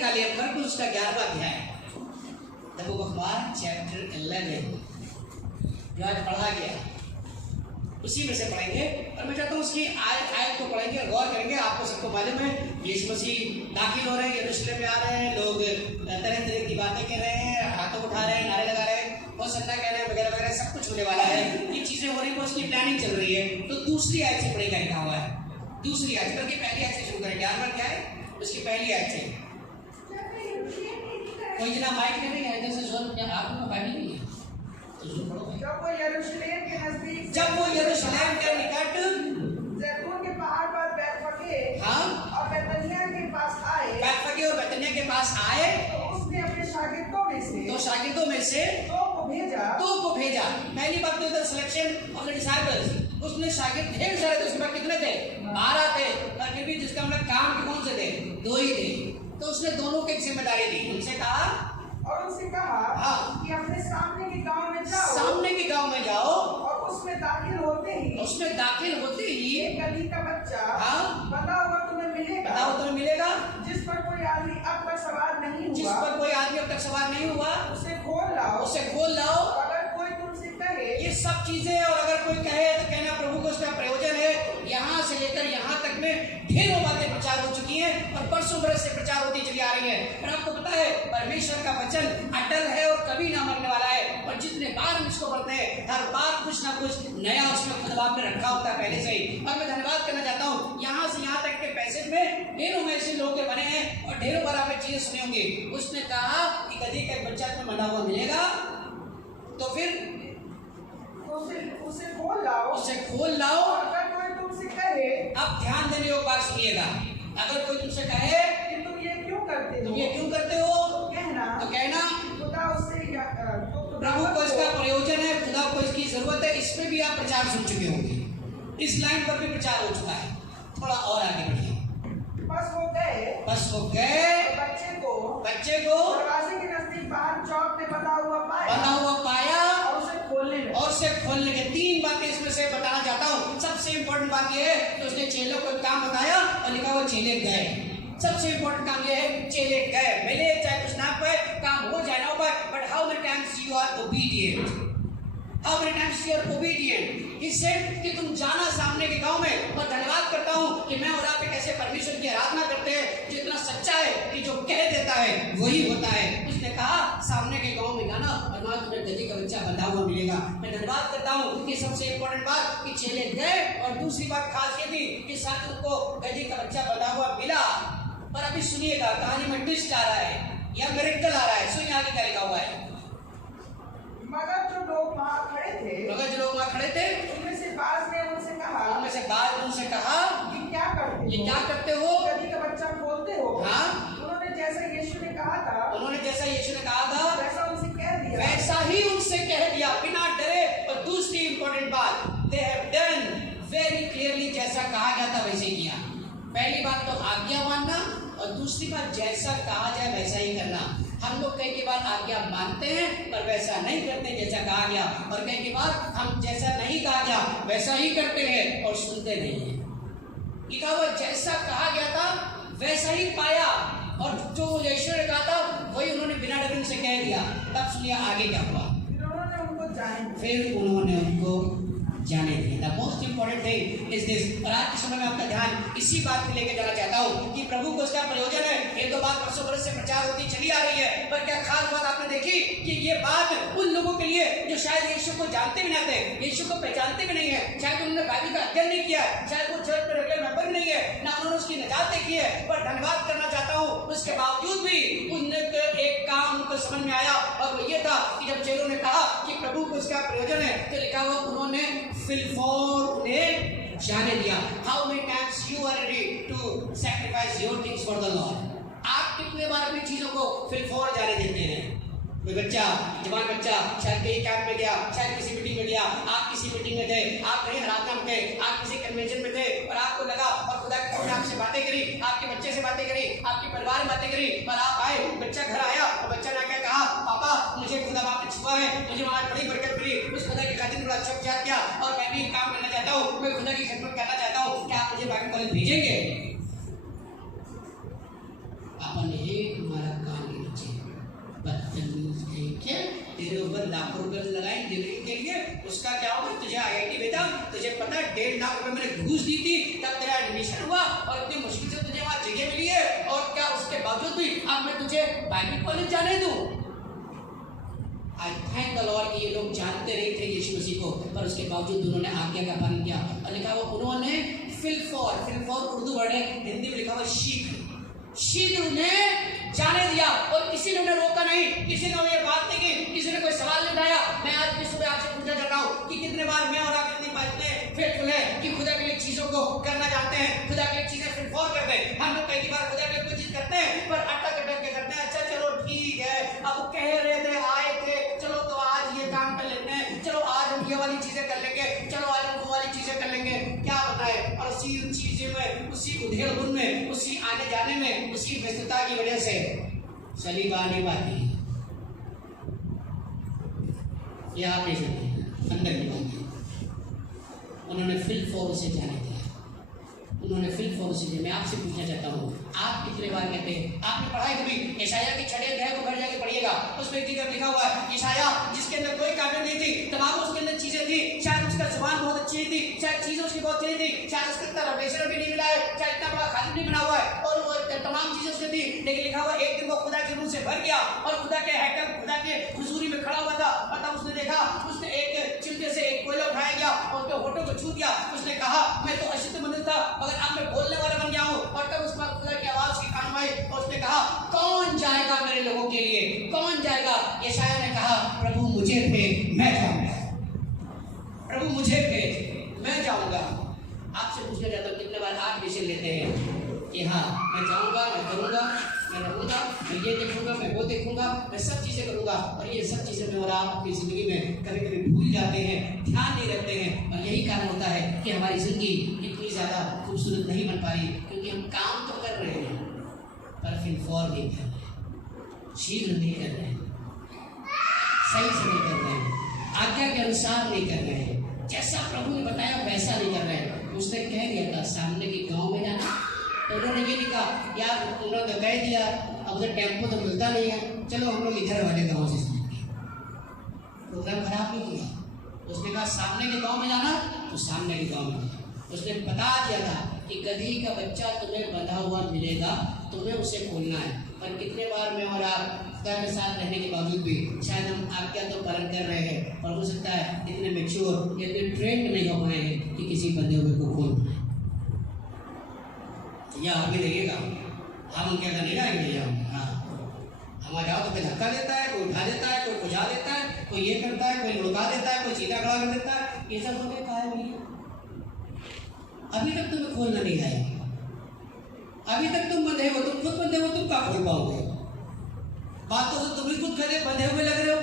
निकालिए मरकुस उसका 11वां अध्याय, the book of mark chapter 11 जो आज पढ़ा गया उसी में से पढ़ेंगे। और मैं चाहता हूँ उसकी आयत को पढ़ेंगे, गौर करेंगे। आपको सबको मालूम है यीशु मसीह दाखिल हो रहे हैं, यरूशलेम में आ रहे हैं, लोग तरह तरह की बातें कर रहे हैं, हाथों उठा रहे हैं, नारे लगा रहे हैं, बहुत सन्ना कह रहे हैं, वगैरह वगैरह सब कुछ होने वाला है। ये चीजें हो रही है, उसकी प्लानिंग चल रही है। तो दूसरी आयत से पढ़ेगा लिखा हुआ है, दूसरी आयत, बल्कि पहली आयत से शुरू करेंगे। 11वां क्या है उसकी पहली आयत से। कोई जना माइक नहीं है, इधर से जोर आपको बाइबल नहीं है तो जो पढ़ो। जब वो यरूशलेम के नजदीक, जब वो यरूशलेम के निकट जैतून के पहाड़ पर बैतफगे हाँ और बैतनिय्याह के पास आए, बैतफगे और बैतनिय्याह के पास आए, तो उसने अपने शागिर्दों में से दो को भेजा। पहली बात तो इधर सिलेक्शन ऑफ द डिसाइपल्स, उसने शागिर्द ढेर सारे थे, उसके पास कितने थे? 12 थे, और फिर भी जिसका मतलब काम कौन से थे? 2 ही थे। तो उसने दोनों की जिम्मेदारी दी। उनसे कहा हाँ कि अपने सामने के गांव में जाओ, और उसमें दाखिल होते ही एक गदही का बच्चा हाँ बंधा हुआ तुम्हें मिलेगा, जिस पर कोई आदमी अब तक सवार नहीं हुआ, उसे खोल लाओ। अगर कोई तुमसे कहे ये सब चीजें, और अगर कोई कहे तो कहना प्रभु को उसका प्रयोजन है। यहाँ से लेकर यहाँ तक में ढेरों बातें प्रचार हो चुकी हैं और बरसों बरस से प्रचार होती चली आ रही है। और आपको पता है परमेश्वर का वचन अटल है और कभी ना मरने वाला है। और जितने बार हम इसको पढ़ते हैं हर बार कुछ ना कुछ नया उसमें खुदाबाद में रखा होता है पहले से ही। और मैं धन्यवाद करना चाहता हूँ यहाँ से यहाँ तक के पैसेज में ढेरों में ऐसे लोग बने हैं और ढेरों बार आपने चीजें सुनी होंगी। उसने कहा कि गधी का एक बच्चा तुम्हें बंधा हुआ मिलेगा, तो फिर उसे खोल लाओ। अगर कोई तुमसे कहे, अब ध्यान देने योग्य बात सुनिएगा, अगर कोई तुमसे कहे कि तुम ये क्यों करते हो, तो कहना खुदा उससे प्रभु को इसका प्रयोजन है, खुदा को इसकी जरूरत है। इस पे भी आप प्रचार सुन चुके होंगे, इस लाइन पर भी प्रचार हो चुका है। थोड़ा और आगे बढ़िए। बस वो गए बच्चे को दरवाजे के नजदीक बाहर चौक पे बंधा हुआ पाया और उसे खोलने के 3 बातें इसमें से बताना चाहता हूँ। सबसे इम्पोर्टेंट बात यह है कि उसने चेलों को काम बताया और लिखा वो चेले गए। सबसे इम्पोर्टेंट काम यह है चेले गए, मिले चाहे कुछ ना पाए, काम हो जाए ना पाए, but how many times you are obedient, how many times you are obedient. He said कि तुम जाना सामने के गांव में। और धन्यवाद करता हूँ कि मैं और आप एक ऐसे परमेश्वर की आराधना करते हैं जो इतना सच्चा है कि जो कह देता है वही होता है। उसने कहा सामने के गांव में जाना और वहां तुम्हें गधी का बच्चा बंधा हुआ मिलेगा। मैं धन्यवाद करता हूँ कि सबसे इम्पोर्टेंट बात कि चेले गए, और दूसरी बात खास ये थी कि साथ उनको गधी का बच्चा बंधा हुआ मिला। और अभी सुनिएगा, कहानी में ट्विस्ट आ रहा है या मिरेकल आ रहा है। सुनिए आगे क्या लिखा हुआ है। मगर जो लोग वहाँ खड़े थे उनमें से बाज ने उनसे कहा कि क्या करते हो? गधी का बच्चा खोलते हो? हाँ। उन्होंने जैसा यीशु ने कहा था वैसा ही उनसे कह दिया बिना डरे। और दूसरी इंपॉर्टेंट बात, they have done very clearly, जैसा कहा गया था वैसे ही किया। पहली बात तो आज्ञा मानना, और दूसरी बात जैसा कहा जाए वैसा ही करना। हम लोग कई बार आज्ञा मानते हैं पर वैसा नहीं करते जैसा कहा गया, और कई बार हम जैसा नहीं कहा गया वैसा ही करते हैं और सुनते नहीं हैं। लिखा हुआ जैसा कहा गया था वैसा ही पाया, और जो यीशु ने कहा था वही उन्होंने बिना डरने से कह दिया। तब सुनिए आगे क्या हुआ। फिर उन्होंने उनको जाने दिया। The most important thing is this. और आज के समय में आपका ध्यान इसी बात में लेकर जाना चाहता हूँ कि प्रभु को इसका प्रयोजन है। ये तो बात वर्षों बरस से प्रचार होती चली आ रही है, पर क्या खास बात आपने देखी कि ये बात उन लोगों के लिए जो शायद यीशु को जानते भी ना थे, यीशु को पहचानते भी नहीं है, शायद उन्होंने बाइबल का अध्ययन नहीं किया, शायद वो चर्च में रेगुलर मेंबर भी नहीं है, ना उन्होंने उसकी निजात देखी है। पर धन्यवाद करना चाहता हूँ उसके बावजूद भी उनने एक काम उनको समझ में आया, और वो ये था कि जब चेलों ने कहा कि प्रभु को इसका प्रयोजन है, तो लिखा हुआ उन्होंने उन्हें जाने दिया। How many times you are ready to sacrifice your things for the Lord? आप कितने बार अपनी चीजों को फिलफोर जाने देते हैं? कोई बच्चा, जवान बच्चा शायद कहीं कैंप में गया, शायद किसी मीटिंग में गया, आप किसी मीटिंग में थे, आप कहीं आराधना में थे, आप किसी कन्वेंशन में थे, और आपको लगा और खुदा ने आपसे बातें करी, आपके बच्चे से बातें करी, आपके परिवार में बातें करी, और आप आए, बच्चा घर आया और बच्चा ने क्या कहा, पापा मुझे खुदा बाप ने छुआ है, मुझे वहाँ बड़ी बरकत मिली, उस खुदा की खातिर बड़ा अच्छा उपचार किया, और मैं भी काम करना चाहता हूँ, मैं खुदा की खिदमत करना चाहता हूँ, क्या आप मुझे बाइबल कॉलेज भेजेंगे? पापा ने एक तेरे ऊपर लाखों रुपए लगाए डिग्री के लिए, उसका क्या होगा? तुझे IIT भेजा, तुझे पता है 1.5 लाख रुपए मैंने घूस दी थी, तब तेरा एडमिशन हुआ और इतनी मुश्किल से तुझे वहां जगह मिली है, और क्या उसके बावजूद भी अब मैं तुझे बाइबल कॉलेज जाने दूं? आई थैंक द लॉर्ड कि ये लोग जानते नहीं थे यीशु मसीह को, पर उसके बावजूद उन्होंने आज्ञा का पालन किया। और लिखा हुआ उन्होंने फिल फॉर उर्दू वर्ड है, हिंदी में लिखा हुआ शीघ्र उन्हें जाने दिया, और किसी ने उन्हें रोका नहीं, किसी ने ये बात नहीं की, किसी ने कोई सवाल नहीं उठाया। मैं आज की सुबह आपसे पूछना चाहता हूँ कि कितने बार मैं और आप इतनी बातें फेथफुल है कि खुदा के लिए चीजों को करना चाहते हैं, खुदा के लिए चीजें फिल फॉर करते हैं। हम लोग कई बार खुदा के लिए कोई चीज करते हैं पर अटक के करते हैं। अच्छा चलो ठीक है, अब कह रहे थे, आए थे, चलो तो आज ये काम कर लेते हैं, चलो आज हम ये वाली चीजें कर लेंगे, चलो आज हम वो वाली चीजें कर लेंगे। क्या बताए, और उसी चीजें में, उसी उधेड़-बुन में, उसी आने जाने में, उसी व्यस्तता की वजह से सलीब आ नहीं पाती। ये आप नहीं सकते, अंदर की बात है। उन्होंने फिल फॉर से जाने दिया, उन्होंने फिल फॉर से दिया। मैं आपसे पूछना चाहता हूँ, आप कितने बार कहते हैं, आपने पढ़ा है कभी यशायाह की 6 अध्याय को घर जाके पढ़िएगा, उसमें एक जगह लिखा हुआ है यशायाह जिसके अंदर कोई काबिल नहीं थी, तमाम उसके अंदर चीजें थी, शायद उसका जुबान बहुत अच्छी थी, शायद चीजें उसकी बहुत अच्छी थी, शायद उसके अंदर रेवलेशन भी नहीं मिला है, शायद इतना बड़ा खालिद नहीं बना हुआ है, और वो तमाम चीजें उसमें थी, लेकिन लिखा हुआ एक दिन वो खुदा के रूह से भर गया और खुदा के हैकल, खुदा के हुजूरी में खड़ा हुआ था, और तब उसने देखा, उसने एक चिमटे से एक कोयला उठाया गया और उसके होठों को छू दिया। उसने कहा मैं तो अशुद्ध मनुष्य था, मगर अब मैं बोलने वाला बन गया हूँ। और तब उस वक्त खुदा की आवाज की कान में आई और उसने कहा कौन जाएगा मेरे लोगों के लिए, कौन जाएगा? यशायाह ने कहा प्रभु मुझे भेज, मैं जाऊंगा, प्रभु मुझे भेज, मैं जाऊंगा। आपसे पूछना चाहता हूँ, कितने बार आप डिसीजन लेते हैं कि हाँ मैं जाऊंगा, मैं करूंगा, मैं रहूंगा, मैं ये देखूंगा, मैं वो देखूंगा, मैं सब चीजें करूंगा, और ये सब चीजें में और आप अपनी जिंदगी में कभी कभी भूल जाते हैं, ध्यान नहीं रखते हैं, और यही कारण होता है कि हमारी जिंदगी इतनी ज्यादा खूबसूरत नहीं बन पा रही, क्योंकि हम काम तो कर रहे हैं पर फिल फॉर नहीं कर रहे, शीघ्र नहीं कर रहे, सही से नहीं कर रहे, आज्ञा के अनुसार नहीं कर रहे, जैसा प्रभु ने बताया वैसा नहीं कर रहे। उसने कह दिया था सामने के गांव में जाना, तो उन्होंने ये नहीं कहा यार उन्होंने तो कह दिया, अब उधर टेम्पो तो मिलता नहीं है, चलो हम लोग इधर वाले गांव से प्रोग्राम खराब नहीं किया। उसने कहा सामने के गांव में जाना, तो सामने के गांव में। उसने बता दिया था कि गधी का बच्चा तुम्हें बंधा हुआ मिलेगा, तुम्हें उसे खोलना है। पर कितने बार मैं और आप खुदा के साथ रहने के बावजूद भी शायद हम आज्ञा तो पालन कर रहे हैं, पर हो सकता है इतने मैच्योर, इतने ट्रेंड नहीं हो पाए हैं कि किसी बंधे हुए को खोल पाए। या आगे देखिएगा, हम उनके अंदर नहीं आएंगे, हाँ हमारा जाओ तो कोई धक्का देता है, कोई उठा देता है, कोई बुझा देता है, कोई ये करता है, कोई लुढ़का देता है, कोई सीधा खड़ा कर देता है। ये सब होते कहा है भैया, अभी तक तुम्हें खोलना नहीं आया, अभी तक तुम बंधे हो, तुम खुद बंधे हो, तुम क्या खोल पाओगे? बातों से तुम भी खुद खड़े बंधे हुए लग रहे हो,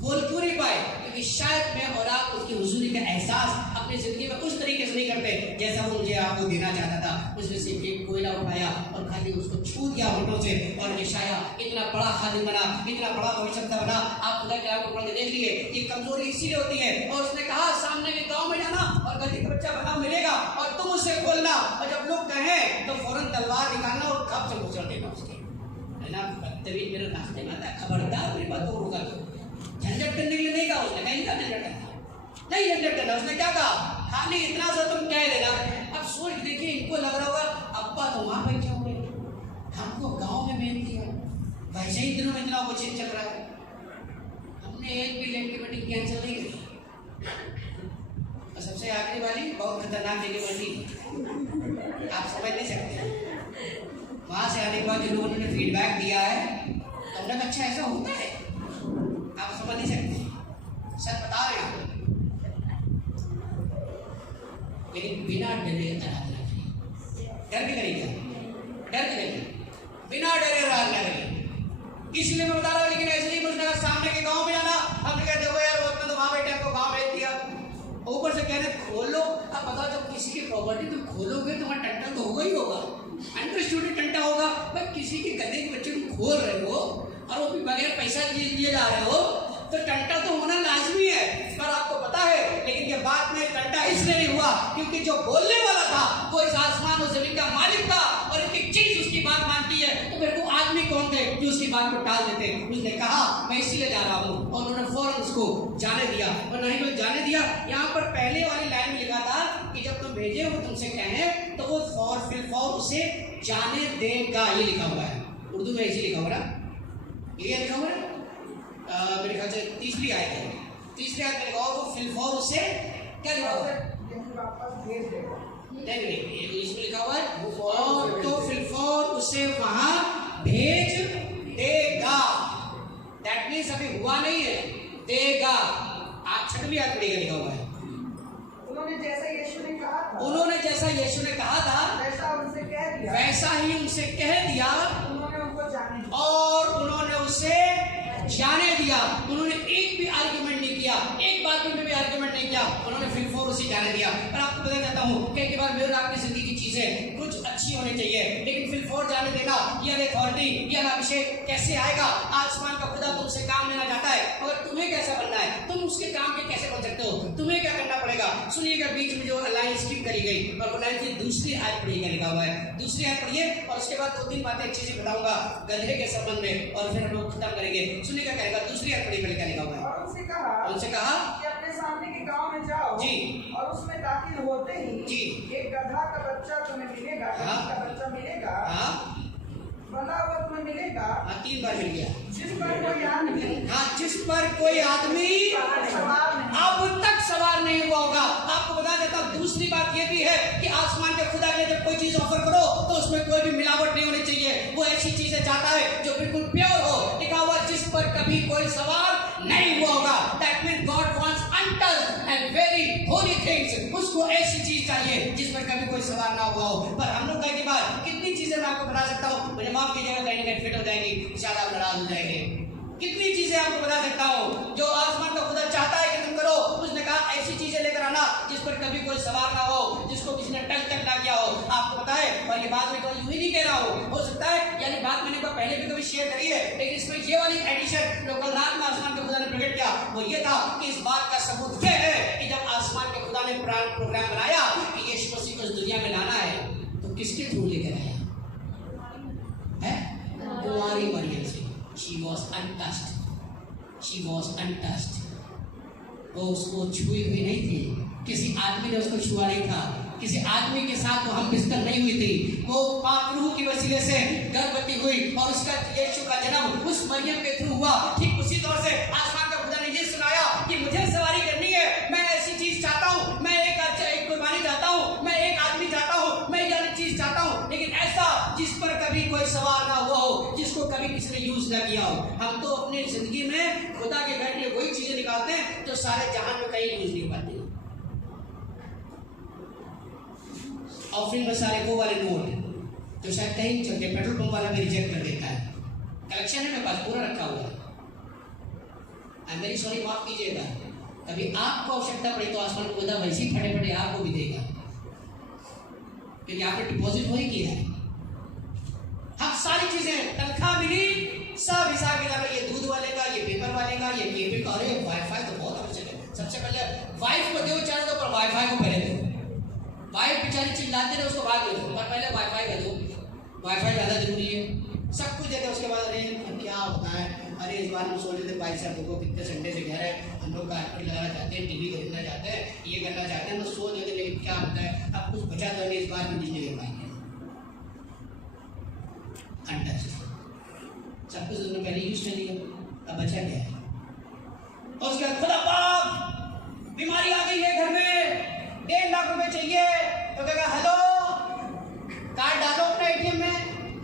खोल क्यों नहीं पाए? क्योंकि शायद मैं और आप उसकी हुजूरी का एहसास अपनी जिंदगी में उस तरीके से नहीं करते जैसा वो मुझे आपको देना चाहता था। उसने सिर्फ एक कोयला उठाया और खाली उसको छू दिया होठों से, और यशायाह इतना बड़ा खादिम बना, इतना बड़ा भविष्यवक्ता बना। आप खुदा के आपको पढ़ के देख लिए, ये कमजोरी इसीलिए होती है। और उसने कहा सामने के गाँव में जाना और गधी का बच्चा बना मिलेगा और तुम उसे खोलना, और जब लोग कहें तो फौरन तलवार निकालना और खप से मुचड़ देना उसके, है ना? बदतमीज मेरे रास्ते में आता है, खबरदार मेरी बात को रोका। झंझट करने के लिए नहीं कहा उसने, कहीं का झंझट करना नहीं, झंझट करना। उसने क्या कहा? खाली इतना सा तुम कह देना। अब सोच देखिए, इनको लग रहा होगा अब्बा तो वहां बैठे होंगे, हमको गांव में भेज दिया, वैसे ही दिनों में इतना कुछ चल रहा है, हमने एक भी लेट की मीटिंग कैंसिल नहीं करी। और सबसे आखिरी वाली बहुत खतरनाक जगह बनी, आप समझ नहीं सकते। वहां से आने के बाद जिन लोगों ने फीडबैक दिया है तो हमने कहा अच्छा ऐसा होता है, आप समझ नहीं सकते, सच बता रहे हैं। लेकिन बिना डरे आराधना करिए, डर के करिए, डर के करिए, बिना डरे आराधना करिए। इसलिए मैं बता रहा हूँ, लेकिन ऐसे नहीं मुझे सामने के गांव में जाना, हमने कहा देखो यार वो अपना तो वहां बैठे, आपको गांव भेज दिया, ऊपर से कह रहे खोलो। अब बताओ जब किसी की प्रॉपर्टी तुम खोलोगे तुम्हारा टंटा तो होगा ही होगा, अंडरस्टूड टंटा होगा। भाई किसी के गधे के बच्चे को खोल रहे हो और वो भी बगैर पैसा लिए जा रहे हो, तो टंटा तो होना लाजमी है। पर आपको पता है, लेकिन ये बात में टंटा इसलिए नहीं हुआ क्योंकि जो बोलने वाला था वो इस आसमान और जमीन का मालिक था, और इनकी चीज उसकी बात मानती है। तो फिर वो आदमी कौन थे जो उसकी बात को टाल देते? उसने कहा मैं इसीलिए जा रहा हूँ, और उन्होंने फौरन उसको जाने दिया। और नहीं तो जाने दिया, यहाँ पर पहले वाली लाइन में लिखा था कि जब तुम भेजे वो तुमसे कहें तो वो फौर उसे जाने देगा, ये लिखा हुआ है। उर्दू में ऐसे लिखा हुआ ना, ये लिखा हुआ है मेरे ख्याल से तीसरी आयत है, तीसरी आयत में लिखा हुआ वो फिलफौर उसे क्या लिखा हुआ है? नहीं, इसमें लिखा हुआ है और तो फिलफौर उसे वहां भेज देगा। दैट मीन्स अभी हुआ नहीं है, देगा। आप छठवीं आयत में लिखा हुआ है उन्होंने जैसा यीशु ने कहा था, उन्होंने जैसा यीशु ने कहा था वैसा उनसे कह दिया, वैसा ही उनसे कह दिया, उन्होंने उनको जाने दिया। और उन्होंने उसे जाने दिया। उन्होंने एक भी आर्गुमेंट नहीं किया, एक बात में भी आर्गुमेंट नहीं किया, उन्होंने फिलफौर उसे जाने दिया। पर आपको बता देता हूँ कई बार मेरे आपकी जिंदगी की चीजें कुछ अच्छी होनी चाहिए, लेकिन फिलफौर जाने देना, यह अथॉरिटी, यह अभिषेक कैसे आएगा? आसमान का खुदा तुमसे काम लेना चाहता है, मगर तुम्हें कैसा बनना है? तुम उसके काम के कैसे बन सकते हो? तुम्हें क्या करना पड़ेगा? सुनिएगा, बीच में जो लाइन स्किप करी गई और वो लाइन की दूसरी आयत पढ़िएगा, लिखा हुआ है दूसरी आयत पढ़िए, और उसके बाद 2-3 बातें एक चीजें बताऊंगा गधे के संबंध में, और फिर हम लोग खत्म करेंगे। सुनिएगा कहेगा, दूसरी आयत पढ़िएगा, क्या लिखा हुआ है? और उनसे कहा कि अपने सामने के गांव में जाओ जी, और उसमें दाखिल होते ही जी, एक गधा का बच्चा तुम्हें मिलेगा, गधा का बच्चा मिलेगा, बंधा हुआ तुम्हें मिलेगा। 3 बार मिल गया। जिस पर कोई आदमी, जिस पर कोई आदमी अब तक सवार नहीं हुआ होगा। आपको बता देता हूँ, दूसरी बात यह भी है कि आसमान के खुदा के जब कोई चीज ऑफर करो तो उसमें कोई भी मिलावट नहीं होनी चाहिए। वो ऐसी चीजें चाहता है जो बिल्कुल प्योर हो। लिखा हुआ जिस पर कभी कोई सवार नहीं हुआ होगा। That means God wants untouched and very Holi things. उसको ऐसी चीज चाहिए जिस पर कभी कोई सवार ना हुआ हो। पर हम लोग कई बार कितनी चीजें मैं आपको बता सकता हूँ, मुझे माफ कीजिएगा, कहीं ना कहीं फिट हो जाएगी, शायद आप नाराज हो जाएंगे। कितनी चीजें आपको बता सकता हूँ जो आसमान का खुदा चाहता है कि तुम करो। उसने कहा ऐसी चीजें लेकर आना जिस पर कभी कोई सवार ना हो, जिसको किसी ने टच तक ना किया हो। आपको पता है, और ये बात मैं कोई यूं ही नहीं कह रहा हूँ, हो सकता है यानी बात मैंने पहले भी कभी शेयर करी है, लेकिन इसमें ये वाली एडिशन जो कल रात में आसमान के खुदा ने प्रकट किया वो ये था कि इस बात का सबूत ये है कि जब आसमान के खुदा ने प्रोग्राम बनाया कि यीशु मसीह को इस दुनिया में लाना है, तो किसके थ्रू लेकर आया है? कुंवारी मरियम से। She was untouched. She was untouched. वो उसको छुई हुई नहीं थी, किसी आदमी ने उसको छुआ नहीं था, किसी आदमी के साथ वो हम बिस्तर नहीं हुई थी। वो पाक रूह की वसीले से गर्भवती हुई और उसका यीशु का जन्म उस मरियम के थ्रू हुआ। ठीक उसी तौर से आसमान का खुदा ने ये सुनाया कि मुझे सवारी करनी है, मैं ऐसी चीज चाहता हूँ, मैं एक कुर्बानी चाहता हूँ, मैं एक आदमी चाहता हूँ, मैं ये चीज चाहता हूँ, लेकिन ऐसा जिस पर कभी कोई सवार ना हुआ हो, जिसको कभी किसी ने यूज ना किया हो। हम तो अपनी जिंदगी में खुदा के घर में वही चीजें निकालते हैं जो सारे जहान में कहीं यूज नहीं पाते। ऑफरिंग में सारे वो वाले नोट जो शायद कहीं चलते, पेट्रोल पंप वाला भी रिजेक्ट कर देता है। कलेक्शन है मेरे पास पूरा रखा हुआ है। आई एम वेरी सॉरी, माफ कीजिएगा। कभी आपको आवश्यकता पड़ी तो आसमान को खुदा वैसे ही फटे फटे आपको भी देगा, क्योंकि आपने डिपॉजिट वही किया है। हम सारी चीजें तनख्वाह मिली, सब हिसाब किताब, ये दूध वाले का, ये पेपर वाले का, ये केबल का, अरे वाईफाई तो बहुत आवश्यक है। सबसे पहले वाइफ को दो चाहे तो, पर वाईफाई को पहले दो। वाइफ बेचारी चिल्लाते रहे, उसको बाद में दो, पर पहले वाईफाई का दो। वाईफाई ज़्यादा जरूरी है। सब कुछ देते, उसके बाद अरे क्या होता है, अरे इस बार हम सोच रहे थे भाई साहब देखो कितने संडे से घर है, हम लोग कारपेट लगाना चाहते हैं, टीवी खरीदना चाहते हैं, ये करना चाहते हैं, तो सोच रहे थे, लेकिन क्या होता है अब कुछ बचा तो नहीं, इस बार भी बिजली दे पाएंगे। अनटच्ड, सब कुछ उसने पहले यूज कर लिया, अब बचा क्या है? और उसके बाद खुदा बाप बीमारी आ गई है घर में, 1.5 लाख रुपए चाहिए, तो कहेगा हेलो कार्ड डालो अपने एटीएम में।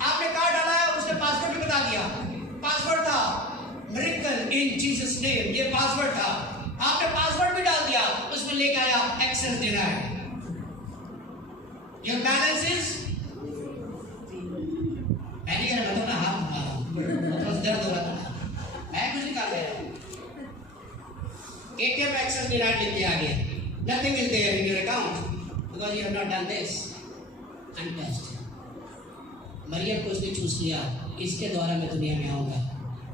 आपने कार्ड डाला है, उसने पासवर्ड भी बता दिया, पासवर्ड था मिरेकल इन जीसस नेम, ये पासवर्ड था। आपने पासवर्ड भी डाल दिया, उसमें लेके आया एक्सेस देना है, योर बैलेंस इज, मैंने कहा मैं तो ना हाथ मारा हूं, दर्द हो रहा था, मैं कुछ नहीं कर रहा हूं। एटीएम एक्सेस डिनाइड लिख के आ गया, nothing is there in your account because you have not done this. Untouched. Maryam को उसने चूज किया, इसके द्वारा मैं दुनिया में आऊंगा।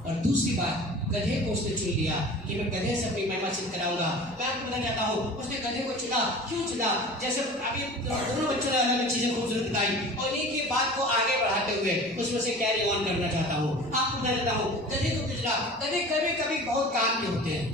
और दूसरी बात, गधे को उसने चुन लिया कि मैं गधे से अपनी महिमा सिद्ध कराऊंगा। मैं आपको बताना चाहता हूँ उसने गधे को चुना। क्यों चुना? जैसे अभी दोनों बच्चों ने अलग चीजें खूबसूरत बताई और एक ही बात को आगे बढ़ाते हुए उसमें से कैरी ऑन करना चाहता हूँ। आपको बताना चाहता हूँ गधे को चुना। गधे कभी कभी बहुत काम के होते हैं,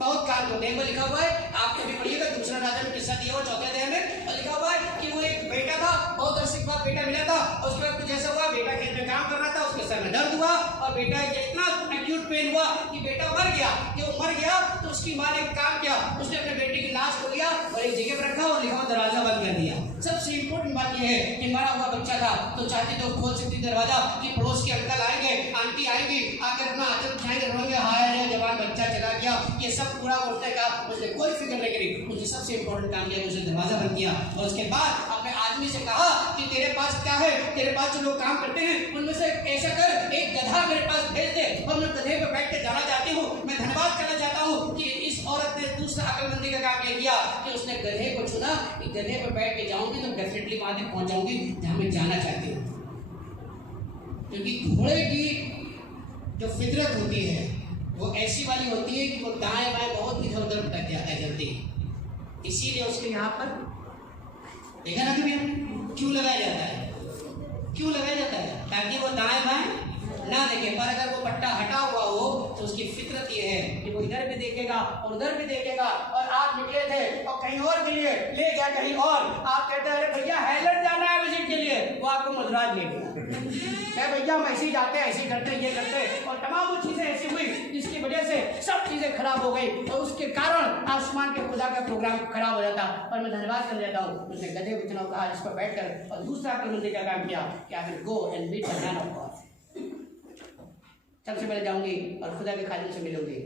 बहुत काम होते हैं। लिखा हुआ है, आप कभी पढ़िएगा, दूसरा राजा में किस्सा दिया हुआ 4वें अध्याय में, और लिखा हुआ है कि वो एक बेटा था, बहुत अरसे के बाद बेटा मिला था, और उसके बाद कुछ ऐसा हुआ, बेटा खेत में काम कर रहा था, उसके सर में दर्द हुआ और बेटा इतना एक्यूट पेन हुआ कि बेटा मर गया। कि वो मर गया तो उसकी माँ ने काम किया, उसने अपने बेटे की लाश को लिया और एक जगह पर रखा और लिखा हुआ दरवाजा बंद कर दिया। सबसे इंपॉर्टेंट बात यह है कि मरा हुआ बच्चा था तो चाहती तो खोल सकती दरवाजा कि पड़ोस के अंकल आएंगे, आंटी आएंगी, आकर अपना आंचल उठाएंगे, रोएंगे, हाय रे जवान बच्चा चला गया। ये सब पूरा बोलने का उसने कोई फिक्र नहीं करी। मुझे सबसे इंपॉर्टेंट काम किया, उसने दरवाजा बंद किया और उसके बाद अपने आदमी से कहा कि तेरे पास क्या है, तेरे पास जो लोग काम करते हैं उनमें से ऐसा कर, एक गधा मेरे पास भेज दे और मैं गधे पे बैठ के जाना चाहती हूँ। मैं धन्यवाद करना चाहता हूँ कि इस औरत ने दूसरा अकलमंदी का काम किया कि उसने गधे को चुना कि गधे पे बैठ के जाऊंगी तो डेफिनेटली वहां तक पहुंच जाऊंगी जहां मैं जाना चाहती हूँ। क्योंकि घोड़े की जो फितरत होती है वो ऐसी वाली होती है कि वो दाएं बाएं बहुत इधर उधर भटक जाता है जल्दी। इसीलिए उसके यहाँ पर देखा ना कभी क्यों लगाया जाता है, क्यों लगाया जाता है? ताकि वो दाएं बाएं ना देखे। पर अगर वो पट्टा हटा हुआ हो तो उसकी फितरत ये है कि वो इधर भी देखेगा और उधर भी देखेगा। और आप निकले थे और कहीं और के लिए ले गया कहीं और, आप कहते हैं अरे भैया हैलर जाना है विजिट के लिए, वो आपको मदराज ले गया। भैया हम ऐसे ही जाते हैं, ऐसे ही करते, ये करते, और तमाम वो चीजें ऐसी हुई जिसकी वजह से सब चीजें खराब हो गई और उसके कारण आसमान के खुदा का प्रोग्राम खराब हो जाता। पर मैं धन्यवाद कर देता हूँ, उसने गधे को चुनाव कहा इस पर बैठकर और दूसरा अकलमंदी का काम किया कि I will go and meet the man of God. सबसे पहले जाऊंगी और खुदा के खादिम से मिलूंगी।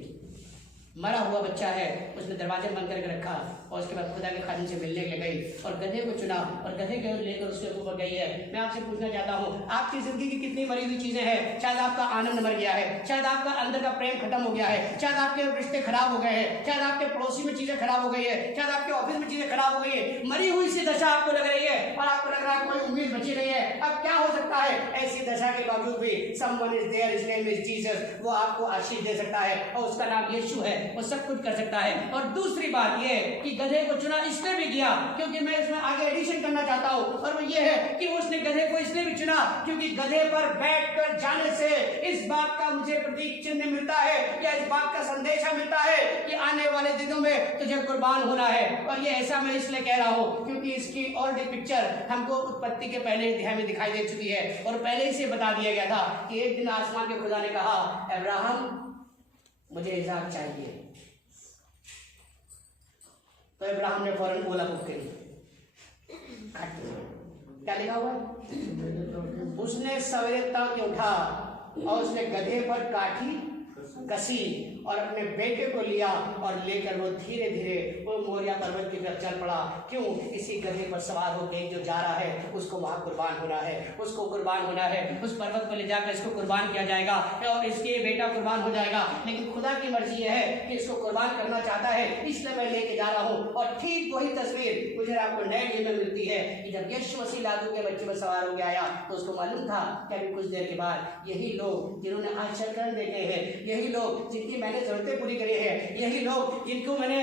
मरा हुआ बच्चा है, उसने दरवाजे बंद करके रखा और उसके बाद खुदा के खादिम से मिलने के लिए गई और गधे को चुना और गधे को लेकर उसके ऊपर गई है। मैं आपसे पूछना चाहता हूँ आपकी जिंदगी की कितनी मरी हुई चीजें हैं। शायद आपका आनंद मर गया है, शायद आपका अंदर का प्रेम खत्म हो गया है, शायद आपके रिश्ते खराब हो गए हैं, शायद आपके पड़ोसी में चीजें खराब हो गई है, शायद आपके ऑफिस में चीजें खराब हो गई है। मरी हुई सी दशा आपको लग रही है और आपको लग रहा है कोई उम्मीद बची नहीं है। अब क्या हो सकता है? ऐसी दशा के बावजूद भी someone is there, his name is Jesus, वो आपको आशीष दे सकता है और उसका नाम यीशु है, वो सब कुछ कर सकता है। और दूसरी बात ये कि गधे को चुना इसलिए भी किया क्योंकि मैं इसमें आगे एडिशन करना चाहता हूँ, और वो ये है कि उसने गधे को इसलिए भी चुना क्योंकि गधे पर बैठकर जाने से इस बात का मुझे प्रतीक चिन्ह मिलता है या इस बात का संदेशा मिलता है कि आने वाले दिनों में तुझे कुर्बान होना है। और ये ऐसा मैं इसलिए कह रहा हूँ क्योंकि इसकी ऑलरेडी पिक्चर हमको उत्पत्ति के पहले अध्याय में दिखाई दे चुकी है और पहले ही से बता दिया गया था कि एक दिन आसमान के खुदा ने कहा अब्राहम मुझे इसहाक चाहिए। तो इब्राहिम ने फौरन बोला बुक करी। क्या लिखा हुआ है? उसने सवेरे तक उठा और उसने गधे पर काठी कसी और अपने बेटे को लिया और लेकर वो धीरे धीरे वो मोरिया पर्वत की तरफ चल पड़ा। क्यों? इसी गधे पर सवार होकर जो जा रहा है उसको वहां कुर्बान होना है, उसको कुर्बान होना है। उस पर्वत पर ले जाकर इसको कुर्बान किया जाएगा और इसके बेटा कुर्बान हो जाएगा। लेकिन खुदा की मर्जी यह है कि इसको कुर्बान करना चाहता है, इसलिए मैं लेके जा रहा हूँ। और ठीक वही तस्वीर मुझे आपको नए नियम में मिलती है कि जब यीशु मसीह लादू के बच्चे पर सवार होकर आया तो उसको मालूम था कि अभी कुछ देर के बाद यही लोग जिन्होंने आश्चर्य देखे हैं, यही लोग जिनकी मैंने जरूरतें पूरी करी है, यही लोग जिनको मैंने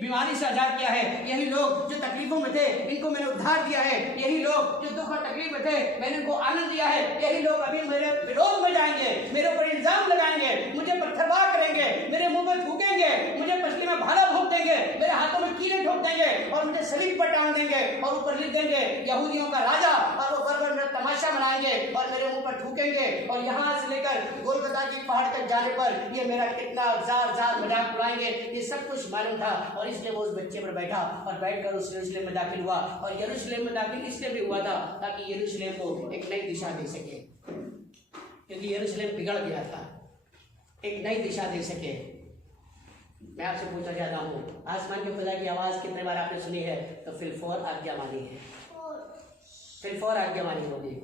बीमारी से आजाद किया है, यही लोग जो तकलीफों में थे इनको मैंने उद्धार दिया है, यही लोग जो दुख और तकलीफ में थे मैंने इनको आनंद दिया है, यही लोग अभी मेरे विरोध में जाएंगे, मेरे ऊपर इल्जाम लगाएंगे, मुझे पत्थरवाह करेंगे, मेरे मुंह में थूकेंगे, मुझे पसली में भाला भोंक देंगे, मेरे हाथों में कीड़े ठोक देंगे और मुझे सलीब पर टांग देंगे और ऊपर लिख देंगे यहूदियों का राजा। और वो बरबर मेरा तमाशा मनाएंगे और मेरे मुंह पर थूकेंगे और यहाँ से लेकर गोलगोथा की पहाड़ तक जाने पर ये मेरा कितना जार जार मजाक उड़ाएंगे। ये सब कुछ मालूम था और इसलिए वो उस बच्चे पर बैठा और बैठकर उस यरूशलेम में दाखिल हुआ। और यरूशलेम में दाखिल इसलिए भी हुआ था ताकि यरूशलेम को एक नई दिशा दे सके, क्योंकि यरूशलेम बिगड़ गया था, एक नई दिशा दे सके। मैं आपसे पूछना चाहता हूँ आसमान के खुदा की आवाज कितने बार आपने सुनी है? तो फिलफौर आज्ञा मानी है, फिलफौर आज्ञा मानी होगी।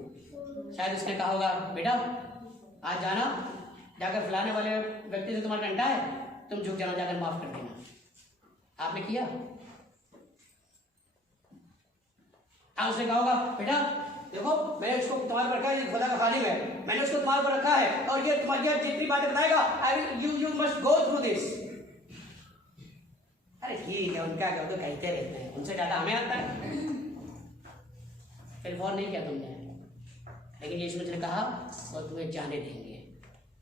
शायद उसने कहा होगा बेटा आज जाना, जाकर फलाने वाले व्यक्ति से तुम्हारा डंडा है, तुम झुक जाना, जाकर माफ कर देना। आपने किया? उसने कहा होगा बेटा देखो मैंने उसको तुम्हारे पर रखा है, खुदा का खालिम है, मैंने उसको तुम्हारे पर रखा है और ये तुम्हारी जितनी बातें बताएगा I will you must go through this. अरे ठीक है, उनका क्या तो कहते रहते हैं, उनसे ज्यादा हमें आता है। फिर फोन नहीं किया तुमने, लेकिन यीशु मसीह ने कहा और तुम्हें जाने देंगे।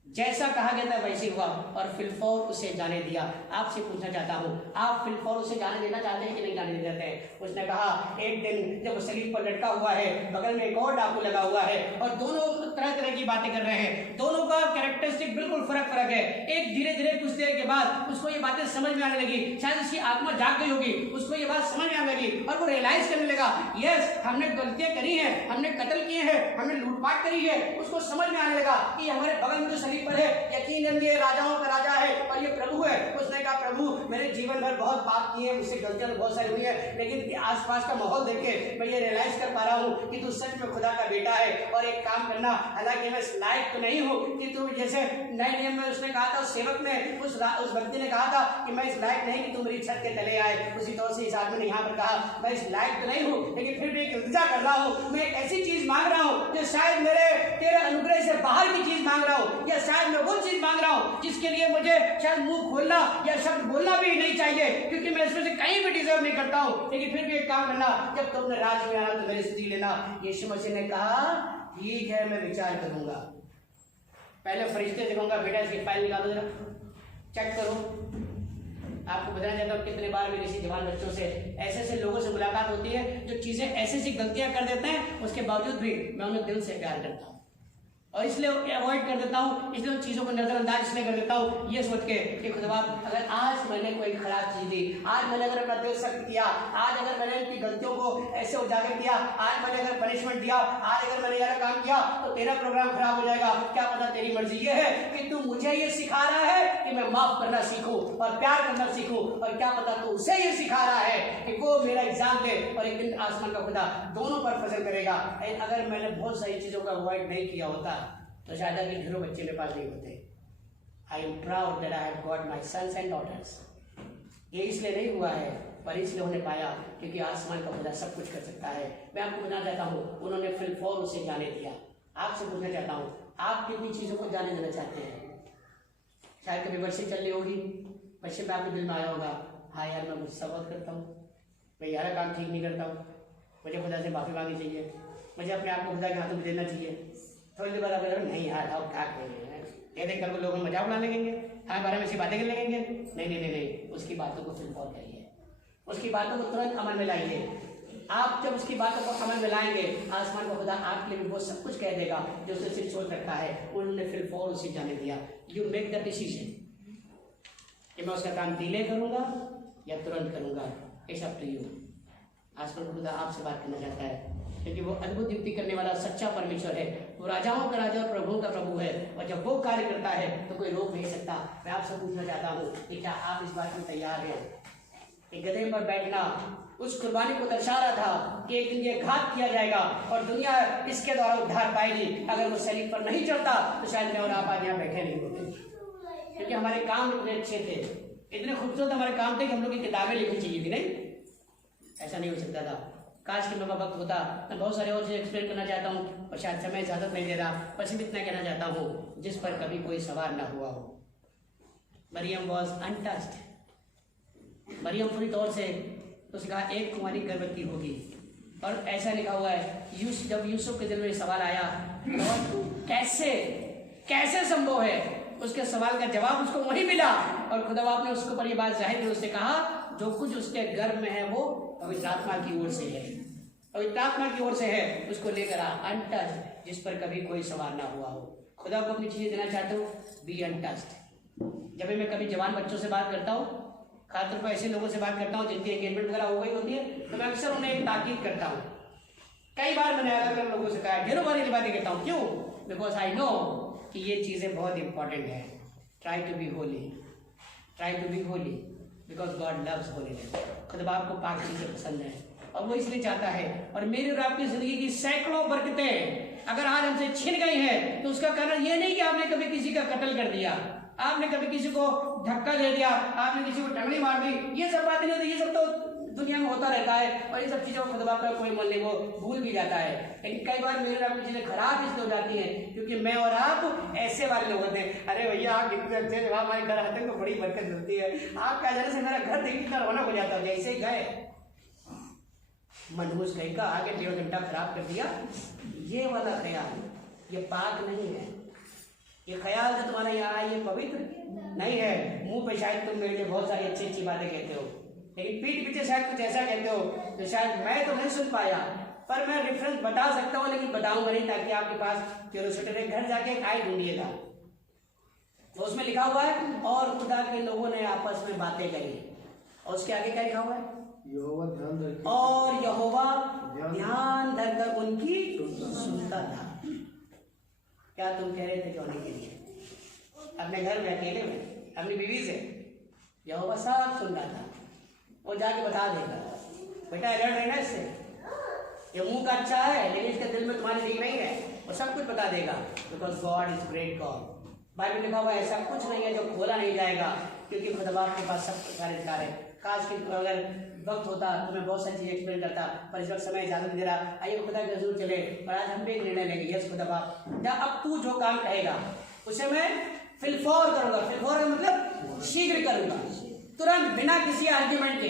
जैसा कहा गया था वैसे हुआ और फिलफौर उसे जाने दिया। आपसे पूछना चाहता हूँ, आप फिलफौर उसे जाने देना चाहते हैं कि नहीं जाने देते हैं? उसने कहा एक दिन जब सलीब पर लटका हुआ है, बगल में एक और डाकू लगा हुआ है और दोनों तरह तरह की बातें कर रहे हैं, दोनों का कैरेक्टरिस्टिक बिल्कुल फर्क है। एक धीरे धीरे कुछ देर के बाद उसको ये बातें समझ में आने लगी, शायद उसकी आत्मा जाग गई होगी, उसको ये बात समझ में आने लगी और वो रियलाइज करने लगा यस हमने गलतियां करी हैं, हमने कत्ल किए हैं, हमने लूटपाट करी है। उसको समझ में आने लगा कि हमारे बगल में जो सलीब पर है यकीनन ये राजाओं का राजा है और ये प्रभु है। उसने कहा प्रभु मैंने जीवन भर बहुत पाप किए, मुझसे गलतियां तो बहुत सारी हुई है, लेकिन आसपास का माहौल देख के मैं ये रियलाइज कर पा रहा हूँ कि तू सच में खुदा का बेटा है। और एक काम करना, हालांकि मैं इस लायक तो नहीं हूँ कि तू जैसे नए नियम में उसने कहा था, उस सेवक ने उस व्यक्ति ने कहा था कि मैं इस लायक नहीं कि तू मेरी छत के तले आए, उसी तरह से इस आदमी ने यहाँ पर कहा मैं इस लायक तो नहीं हूँ, लेकिन फिर भी एक इल्तिजा कर रहा हूँ, मैं एक ऐसी चीज मांग रहा हूँ जो शायद मेरे तेरे अनुग्रह से बाहर की चीज मांग रहा हूँ, या शायद मैं वो चीज मांग रहा हूँ जिसके लिए मुझे शायद मुंह खोलना या शब्द बोलना भी नहीं चाहिए, क्योंकि मैं इसमें से कहीं भी डिजर्व नहीं करता हूँ, लेकिन फिर भी एक काम करना, जब तुमने राज में आना तो मेरी स्तुति लेना। यीशु मसीह ने कहा ठीक है मैं विचार करूंगा। पहले फरिश्ते से कहूंगा बेटा इसकी फाइल निकालो जरा, चेक करो। आपको बताना चाहता हूँ कितने बार मेरे इसी जवान बच्चों से ऐसे लोगों से मुलाकात होती है जो चीजें ऐसी गलतियां कर देते हैं, उसके बावजूद भी मैं उन्हें दिल से प्यार करता हूँ और इसलिए अवॉइड कर देता हूँ, इसलिए उन चीज़ों को नजरअंदाज इसलिए कर देता हूँ ये सोच के कि खुदा अगर आज मैंने कोई खराब चीज़ दी, आज मैंने अगर अपना दिल सख्त किया, आज अगर मैंने उनकी गलतियों को ऐसे उजागर किया, आज मैंने अगर पनिशमेंट दिया, आज अगर मैंने यह काम किया तो तेरा प्रोग्राम खराब हो जाएगा। क्या पता तेरी मर्जी ये है कि तू मुझे ये सिखा रहा है कि मैं माफ करना सीखूं और प्यार करना सीखूं, और क्या पता तू उसे ये सिखा रहा है कि वो मेरा एग्जाम दे और एक दिन आसमान का खुदा दोनों पर फजल करेगा। अगर मैंने बहुत सारी चीज़ों का अवॉइड नहीं किया होता तो शायद अभी ढेरों बच्चे मेरे पास नहीं होते। I am proud that I have got my sons and daughters. ये इसलिए नहीं हुआ है पर इसलिए उन्होंने पाया क्योंकि आसमान का खुदा सब कुछ कर सकता है। मैं आपको बताना चाहता हूँ उन्होंने फिलफौर उसे जाने दिया। आपसे पूछना चाहता हूँ आप कितनी चीज़ों को जाने देना चाहते हैं? शायद कभी वर्षी चल रही होगी, बच्चे में आपके दिल में आया होगा हाँ यार मैं मुझसे बहुत करता हूँ, मैं यार काम ठीक नहीं करता हूँ, मुझे खुदा से माफ़ी मांगनी चाहिए, मुझे अपने आप को खुदा के हाथों में देना चाहिए। थोड़ी देर बाद आप नहीं यार आओ क्या करेंगे, ये देख कर लोग मजाक उड़ा लेंगे, हमारे बारे में ऐसी बातें कर लेंगे। नहीं, उसकी बातों को फिलफौर करिए, उसकी बातों को तुरंत अमल में लाइए। आप जब उसकी बातों को अमल में लाएंगे आसमान का खुदा आपके लिए वो सब कुछ कह देगा जो उसने सिर्फ सोच रखा है। उन्होंने फिलफौर उसे जाने दिया। यू मेक द डिसीजन कि मैं उसका काम डिले करूंगा या तुरंत करूंगा, इट्स अप टू यू। आसमान का खुदा आपसे बात करना चाहता है क्योंकि वो अद्भुत युक्ति करने वाला सच्चा परमेश्वर है। वो राजाओं का राजा और प्रभुओं का प्रभु है और जब वो कार्य करता है तो कोई रोक नहीं सकता। मैं आपसे पूछना चाहता हूँ कि क्या आप इस बात में तैयार हैं? एक गधे पर बैठना उस कुर्बानी को दर्शा रहा था कि एक दिन ये घात किया जाएगा और दुनिया इसके द्वारा उद्धार पाएगी। अगर वो सलीब पर नहीं चढ़ता तो शायद मैं और आप आज यहाँ बैठे नहीं होते, क्योंकि हमारे काम इतने अच्छे थे, इतने खूबसूरत हमारे काम थे कि हम लोग की किताबें लिखनी चाहिए थी। नहीं, ऐसा नहीं हो सकता था। काश कि मेरा वक्त होता। मैं बहुत सारे और चीज़ एक्सप्लेन करना चाहता हूँ और शायद समय इजाज़त नहीं दे रहा, पर सिर्फ इतना कहना चाहता हूँ जिस पर कभी कोई सवार ना हुआ हो। Maryam was untouched. मरियम पूरी तौर से उसका एक कुंवारी गर्भवती होगी और ऐसा लिखा हुआ है जब यूसुफ के दिल में सवाल आया तो कैसे संभव है, उसके सवाल का जवाब उसको वही मिला और खुदावंद ने उसके ऊपर ये बात जाहिर की। उससे कहा जो कुछ उसके गर्भ में है वो पवित्र आत्मा की ओर से है, पवित्र आत्मा की ओर से है, उसको लेकर आ अनटच्ड, जिस पर कभी कोई सवार ना हुआ हो। खुदा को अपनी चीजें देना चाहते हो, बी अनटच्ड। जब भी मैं कभी जवान बच्चों से बात करता हूँ, खासतौर पर ऐसे लोगों से बात करता हूँ जिनकी एंगेजमेंट वगैरह हो गई होती है, तो मैं अक्सर उन्हें एक ताकीद करता हूँ। कई बार मैंने अलग अलग लोगों से कहा, ढेरों बार ये बातें कहता हूँ। क्यों? बिकॉज आई नो कि ये चीज़ें बहुत इंपॉर्टेंट है। Try to be holy, try to be holy because God loves holiness. खुदा बाप को पाक चीज़ें पसंद है और वो इसलिए चाहता है। और मेरी और आपकी जिंदगी की सैकड़ों बरकतें अगर आज हमसे छिन गई हैं तो उसका कारण ये नहीं कि आपने कभी किसी का कत्ल कर दिया, आपने कभी किसी को धक्का दे दिया, आपने किसी को टंगड़ी मार दी। ये सब बातें नहीं होती, ये सब तो दुनिया में होता रहता है और इन सब चीज़ों को खुदा का कोई मन नहीं, वो भूल भी जाता है। लेकिन कई बार मेरे आपकी चीज़ें खराब इसलिए हो जाती हैं क्योंकि मैं और आप ऐसे वाले लोग होते हैं। अरे भैया आप कितने अच्छे जब हमारे घर आते हैं तो बड़ी बरकत मिलती है, आपके आ जाने से मेरा घर देखिए कितना रौनक हो जाता है। जैसे ही गए मनहूस कहीं का आगे 1.5 घंटा खराब कर दिया। ये वाला ख्याल ये पाक नहीं है। ये ख्याल जो तुम्हारा यहाँ है ये पवित्र नहीं है। मुंह पे शायद तुम मेरे लिए बहुत सारी अच्छी अच्छी बातें कहते हो, लेकिन पीठ पीछे शायद कुछ ऐसा कहते हो तो शायद मैं तो नहीं सुन पाया, पर मैं रेफरेंस बता सकता हूँ लेकिन बताऊंगा नहीं, ताकि आपके पास क्यूरियोसिटी घर जाके एक आई ढूंढिएगा। तो उसमें लिखा हुआ है और खुदा के लोगों ने आपस में बातें करी, और उसके आगे क्या लिखा हुआ है? और यहोवा ध्यान धरकर उनकी सुनता था। क्या तुम कह रहे थे जोने के लिए अपने घर में अकेले में अपनी बीवी से? यहोवा सब सुन रहा था। वो जाके बता देगा बेटा अलर्ट रहना इससे, ये मुंह का अच्छा है लेकिन इसके दिल में तुम्हारी ठीक नहीं है, वो सब कुछ बता देगा। Because God is great God. Bible लिखा हुआ ऐसा कुछ नहीं है जो खोला नहीं जाएगा, क्योंकि खुदा के पास सब सारे अधिकार है। काश कि अगर वक्त होता तो मैं बहुत सारी चीज़ें एक्सप्लेन करता, पर इस वक्त समय इजाजत नहीं दे रहा। आइए खुदा के हजूर चले और आज हम भी एक निर्णय लेंगे। यस खुदा बाप, अब तू जो काम कहेगा उसे मैं फिलफौर करूंगा। फिलफौर मतलब शीघ्र करूंगा, तुरंत, बिना किसी आर्ग्यूमेंट के,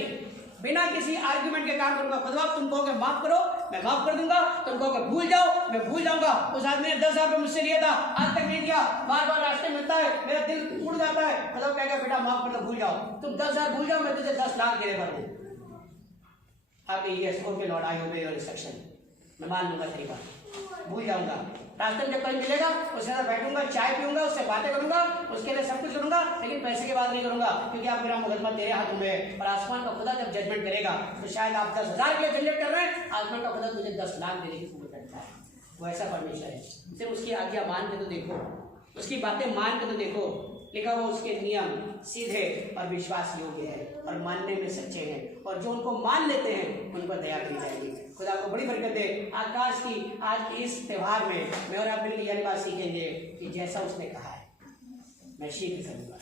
बिना किसी आर्ग्यूमेंट के काम करूंगा। खुदा तुम कहोगे माफ करो, मैं माफ कर दूंगा। तुम कहोगे भूल जाओ, मैं भूल जाऊंगा। उस आदमी ने 10,000 रुपये मुझसे लिया था, आज तक नहीं दिया, बार बार रास्ते मिलता है, मेरा दिल टूट जाता है। खुदा कहेगा बेटा माफ कर दो, भूल जाओ। तुम 10,000 भूल जाओ, मैं तुझे 10 लाख दे देगा। आगे यस ओके लॉर्ड, आई ओबे योर इंस्ट्रक्शन, मैं मान लूंगा तेरी बात, भूल जाऊंगा। रास्ते में जब कहीं मिलेगा उसके साथ बैठूंगा, चाय पीऊंगा, उससे बातें करूंगा, उसके लिए सब कुछ करूंगा, लेकिन पैसे की बात नहीं करूंगा, क्योंकि आप मेरा मुकदमा तेरे हाथों में है। और आसमान का खुदा जब जजमेंट करेगा तो शायद आप 10,000 के लिए झंझट कर रहे हैं, आसमान का खुदा तुझे 10 लाख देने की पूरी करता है। वो ऐसा परमेश्वर है। सिर्फ उसकी आज्ञा मान के तो देखो, उसकी बातें मान के तो देखो। लिखा हुआ उसके नियम सीधे और विश्वास योग्य है और मानने में सच्चे हैं, और जो उनको मान लेते हैं उन पर दया की जाएगी। खुदा को बड़ी बरकत दे। आकाश की आज के इस त्यौहार में मैं और आप मिलकर यह बात सीखेंगे कि जैसा उसने कहा है मैं शीघ्र करूँगा।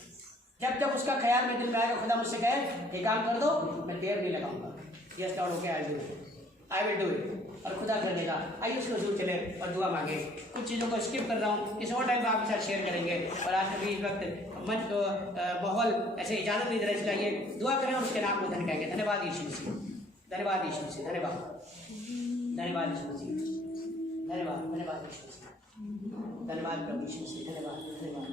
जब जब उसका ख्याल में दिल में आएगा, खुदा मुझसे कहे ये काम कर दो, मैं देर नहीं लगाऊंगा। Yes Lord okay I will do it, और खुदा कर देगा। आइए उसको जरूर चले और दुआ मांगे। कुछ चीज़ों को स्किप कर रहा हूँ, किसी और टाइम में आपके साथ शेयर करेंगे। और आज अभी इस वक्त मंच माहौल ऐसे इजाज़त नहीं दे रहा, इसलिए आइए दुआ करें और उसके नाम को धन कहेंगे। धन्यवाद यीशु मसीह, धन्यवाद यीशु मसीह, धन्यवाद, धन्यवाद यीशु मसीह, धन्यवाद, धन्यवाद यीशु मसीह, धन्यवाद प्रभु यीशु मसीह, धन्यवाद, धन्यवाद।